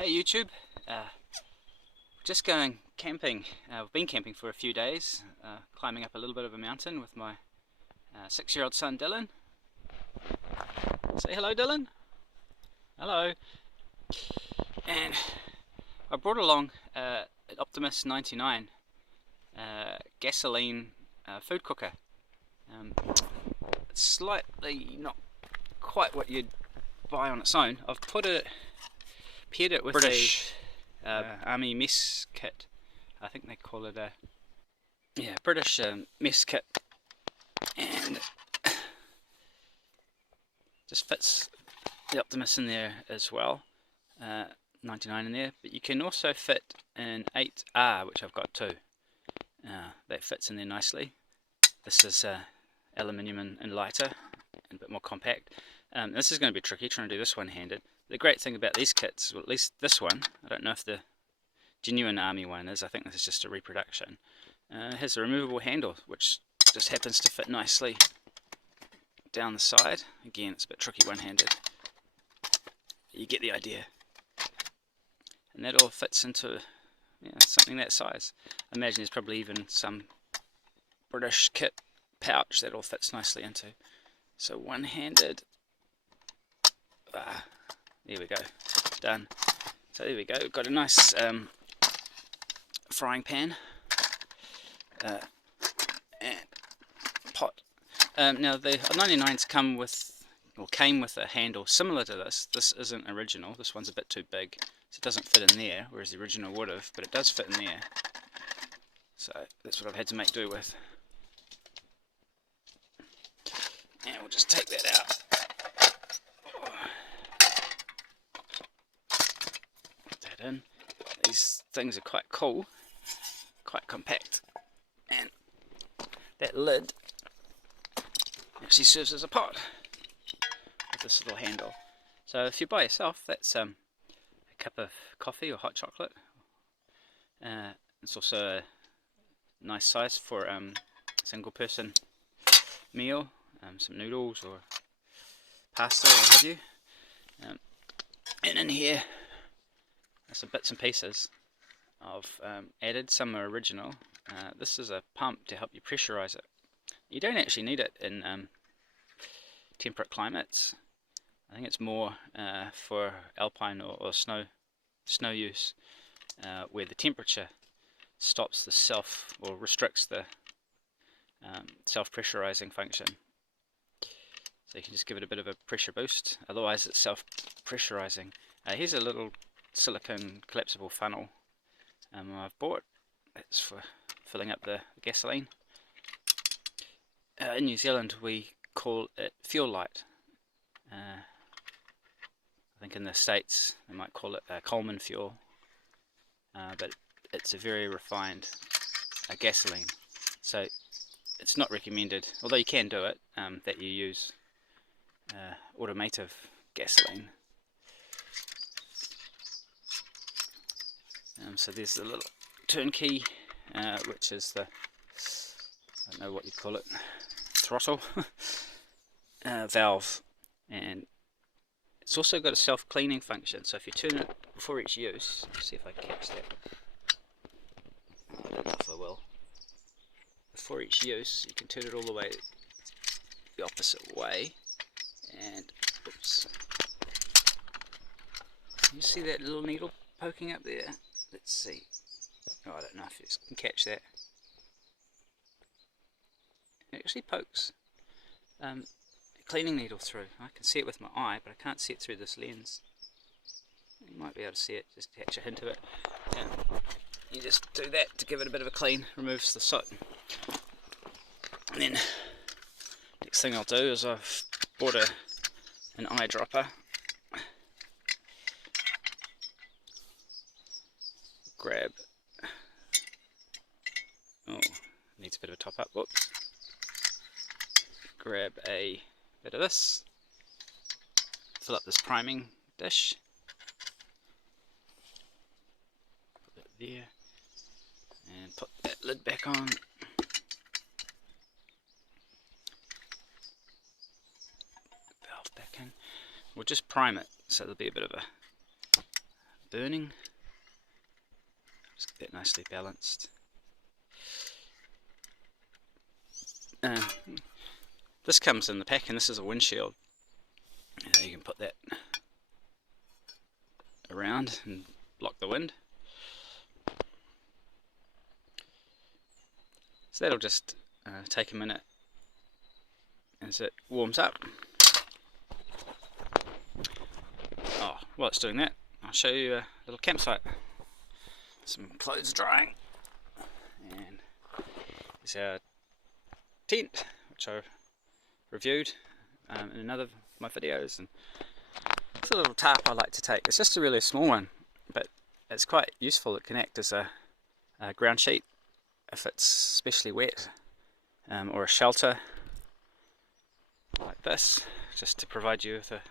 Hey YouTube, just going camping. We've been camping for a few days, climbing up a little bit of a mountain with my 6-year-old son Dylan. Say hello, Dylan. Hello. And I brought along an Optimus 99 gasoline food cooker. It's slightly not quite what you'd buy on its own. I've paired it with British Army mess kit. I think they call it a British mess kit, and just fits the Optimus in there as well. 99 in there, but you can also fit an 8R, which I've got too. That fits in there nicely. This is aluminium and lighter and a bit more compact. This is going to be tricky trying to do this one-handed. The great thing about these kits, well, at least this one, I don't know if the genuine Army one is, I think this is just a reproduction, has a removable handle which just happens to fit nicely down the side. Again, it's a bit tricky one-handed. You get the idea. And that all fits into something that size. I imagine there's probably even some British kit pouch that all fits nicely into. So one-handed, there we go, done. So there we go, got a nice frying pan and pot. Now the 99s came with a handle similar to this. This isn't original, this one's a bit too big, so it doesn't fit in there, whereas the original would have, but it does fit in there. So that's what I've had to make do with. And we'll just take that out. Put that in. These things are quite cool, quite compact, and that lid actually serves as a pot with this little handle. So if you're by yourself, that's a cup of coffee or hot chocolate. It's also a nice size for a single person meal, some noodles or pasta or what have you. And in here are some bits and pieces I've added. Some are original. This is a pump to help you pressurize it. You don't actually need it in temperate climates. I think it's more for alpine or snow use, where the temperature stops the restricts the self-pressurizing function. So you can just give it a bit of a pressure boost, otherwise it's self-pressurizing. Here's a little silicone collapsible funnel I've bought. It's for filling up the gasoline. In New Zealand we call it fuel light. I think in the States they might call it Coleman fuel, but it's a very refined gasoline. So it's not recommended, although you can do it, that you use automotive gasoline. So there's a little turnkey, which is the, I don't know what you call it, throttle valve, and it's also got a self-cleaning function. So if you turn it before each use, let's see if I catch that. I don't know if I will. Before each use, you can turn it all the way the opposite way, and oops, you see that little needle poking up there? Let's see. Oh, I don't know if you can catch that. It actually pokes a cleaning needle through. I can see it with my eye, but I can't see it through this lens. You might be able to see it, just catch a hint of it. And you just do that to give it a bit of a clean, removes the soot. And then next thing I'll do is I've bought an eyedropper. Grab, needs a bit of a top up, whoops. Grab a bit of this, fill up this priming dish, put it there, and put that lid back on. Valve back in. We'll just prime it, so there'll be a bit of a burning. Just get that nicely balanced. This comes in the pack, and this is a windshield. You can put that around and block the wind. So that'll just take a minute as it warms up. Oh, while it's doing that, I'll show you a little campsite. Some clothes drying, and there's our tent, which I reviewed in another of my videos. And it's a little tarp I like to take. It's just a really small one, but it's quite useful. It can act as a ground sheet if it's especially wet, or a shelter like this, just to provide you with a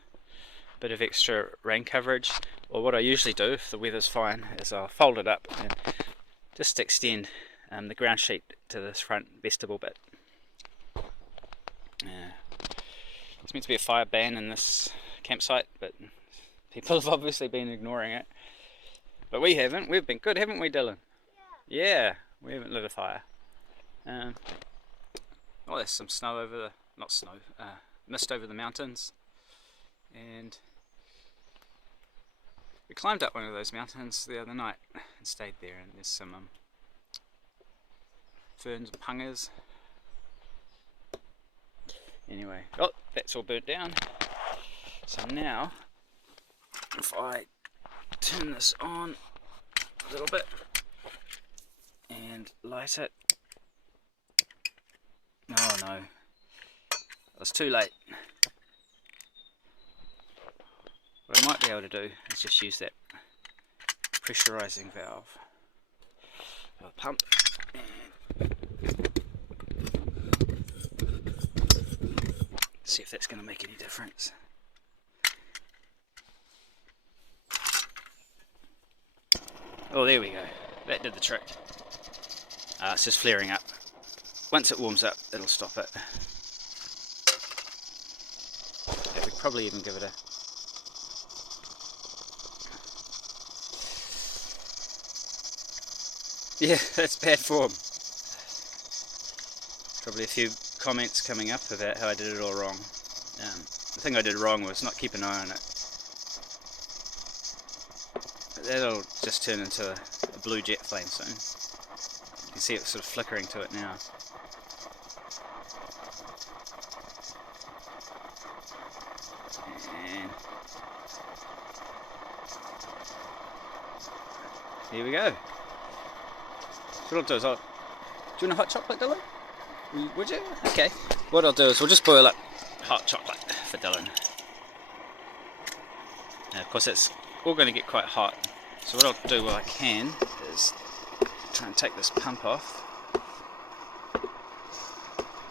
bit of extra rain coverage. Or what I usually do if the weather's fine is I'll fold it up and just extend the ground sheet to this front vestibule bit. It's meant to be a fire ban in this campsite, but people have obviously been ignoring it. But we haven't. We've been good, haven't we, Dylan? Yeah, we haven't lit a fire. Oh, there's some snow over the, not snow, mist over the mountains. And we climbed up one of those mountains the other night and stayed there, and there's some ferns and pungas. Anyway, oh, that's all burnt down. So now, if I turn this on a little bit and light it. Oh no, I was too late. What I might be able to do is just use that pressurizing valve. I'll pump and see if that's going to make any difference. Oh, there we go. That did the trick. It's just flaring up. Once it warms up, it'll stop it. Yeah, we'd probably even give it a... Yeah, that's bad form. Probably a few comments coming up about how I did it all wrong. The thing I did wrong was not keep an eye on it. But that'll just turn into a blue jet flame soon. You can see it sort of flickering to it now. And here we go. So what I'll do is do you want a hot chocolate, Dylan? Would you? Okay. What I'll do is we'll just boil up hot chocolate for Dylan. Now, of course, it's all going to get quite hot. So what I'll do while I can is try and take this pump off.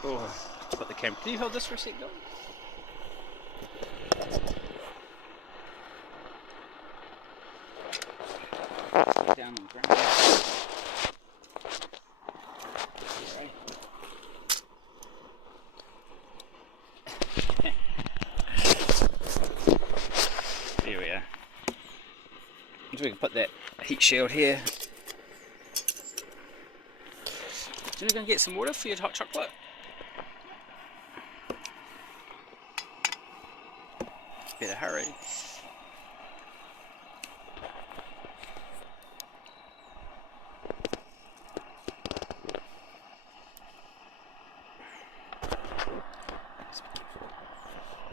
Oh, put the camera. Can you hold this for a sec, Dylan? Down on the ground. There we are. So we can put that heat shield here. So you're going to get some water for your hot chocolate? Better hurry.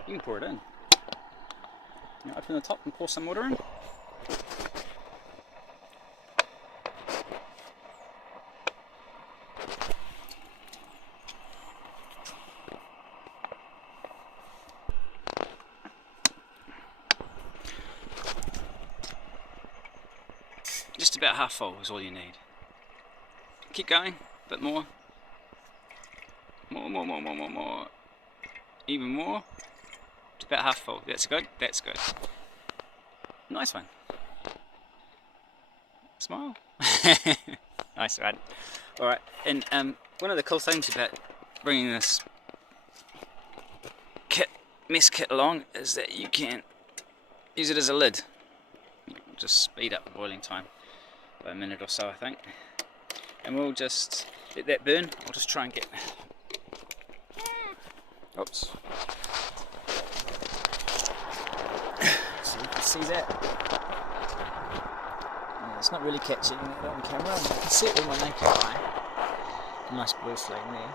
You can pour it in. You know, open the top and pour some water in. Just about half full is all you need. Keep going, a bit more. More. Even more. It's about half full. That's good. That's good. Nice one. Smile. Nice one. Alright, and one of the cool things about bringing this mess kit along is that you can use it as a lid. We'll just speed up the boiling time by a minute or so, I think. And we'll just let that burn. I'll just try and get... Oops. So you can see that. Yeah, it's not really catching it on camera. I can see it with my naked eye. A nice blue flame there.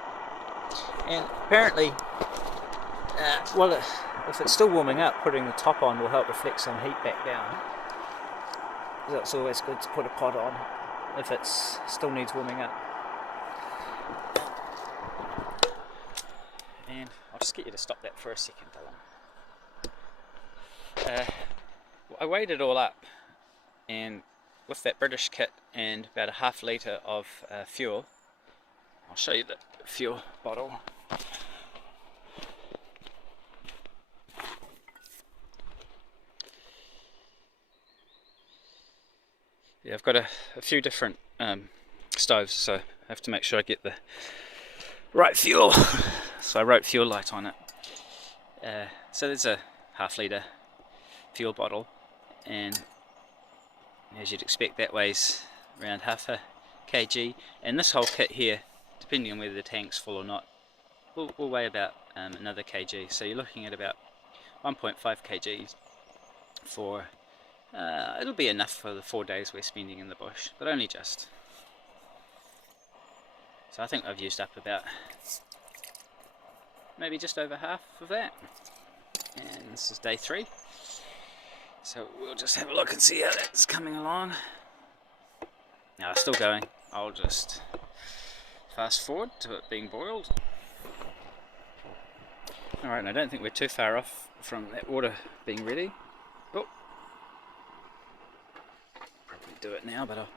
And apparently, well, if it's still warming up, putting the top on will help reflect some heat back down. So it's always good to put a pot on if it still needs warming up. And I'll just get you to stop that for a second, Dylan. I weighed it all up, and with that British kit and about a ½ litre of fuel, I'll show you the fuel bottle. Yeah, I've got a few different stoves, so I have to make sure I get the right fuel. So I wrote fuel light on it. So there's a ½ litre fuel bottle, and as you'd expect, that weighs around ½ kg. And this whole kit here, depending on whether the tank's full or not, will weigh about another kg. So you're looking at about 1.5 kgs for... it'll be enough for the 4 days we're spending in the bush, but only just. So I think I've used up about maybe just over half of that. And this is day 3. So we'll just have a look and see how that's coming along. Now it's still going. I'll just fast forward to it being boiled. Alright, and I don't think we're too far off from that water being ready. Oh. Probably do it now, but I'll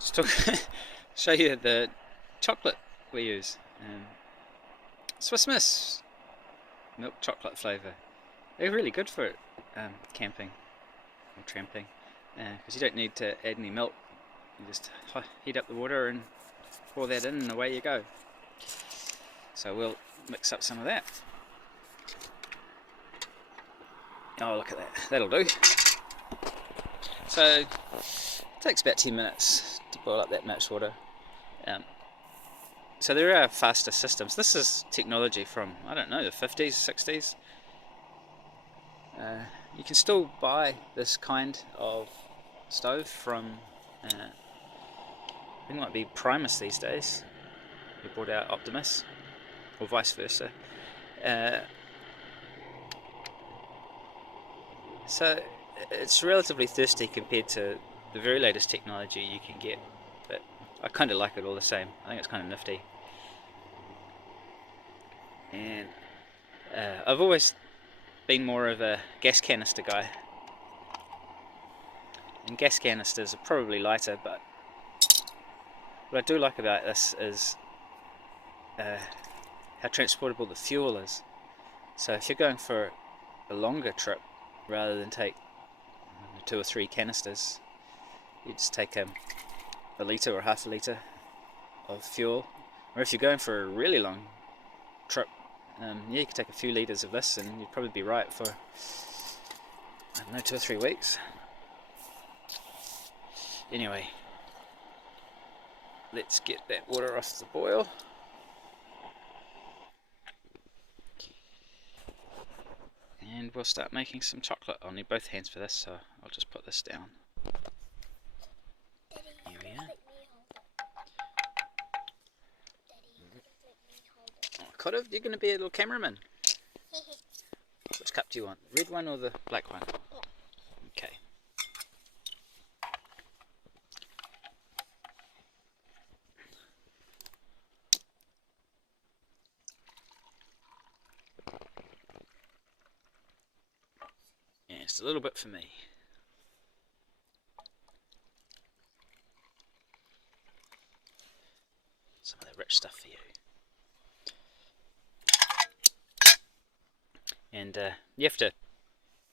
just show you the chocolate we use. Swiss Miss milk chocolate flavour. They're really good for camping or tramping, because you don't need to add any milk. You just heat up the water and pour that in, and away you go. So we'll mix up some of that. Oh, look at that. That'll do. So it takes about 10 minutes to boil up that much water. So there are faster systems. This is technology from, I don't know, the 50s, 60s. You can still buy this kind of stove from, I think it might be Primus these days, who brought out Optimus, or vice versa. So it's relatively thirsty compared to the very latest technology you can get, but I kind of like it all the same. I think it's kind of nifty. And I've always been more of a gas canister guy, and gas canisters are probably lighter, but what I do like about this is how transportable the fuel is. So if you're going for a longer trip, rather than take 2 or 3 canisters, you just take a litre or ½ litre of fuel. Or if you're going for a really long trip, yeah, you can take a few litres of this and you'd probably be right for, I don't know, 2 or 3 weeks. Anyway, let's get that water off the boil. And we'll start making some chocolate. I'll need both hands for this, so I'll just put this down. Here we are. Oh, could have. You're going to be a little cameraman. Which cup do you want? The red one or the black one? Okay. Yeah, just a little bit for me. Some of the rich stuff for you. And you have to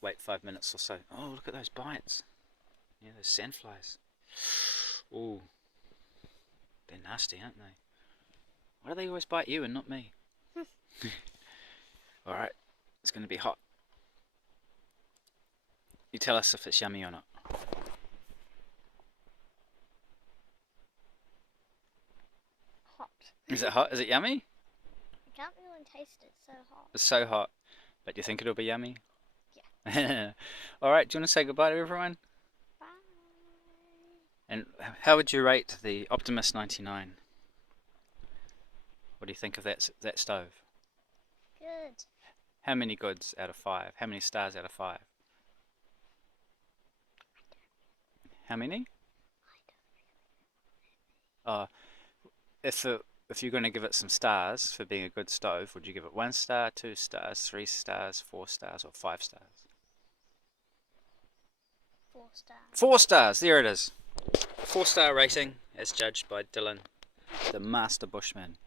wait 5 minutes or so. Oh, look at those bites. Yeah, those sandflies. Ooh, they're nasty, aren't they? Why do they always bite you and not me? Alright, it's going to be hot. You tell us if it's yummy or not. Is it hot? Is it yummy? I can't really taste it, it's so hot. It's so hot. But do you think it'll be yummy? Yeah. Alright, do you want to say goodbye to everyone? Bye. And how would you rate the Optimus 99? What do you think of that stove? Good. How many goods out of 5? How many stars out of 5? How many? Uh, if you're going to give it some stars for being a good stove, would you give it 1 star, 2 stars, 3 stars, 4 stars, or 5 stars? 4 stars. 4 stars, there it is. 4-star rating as judged by Dylan, the master bushman.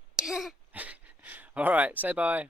Alright, say bye.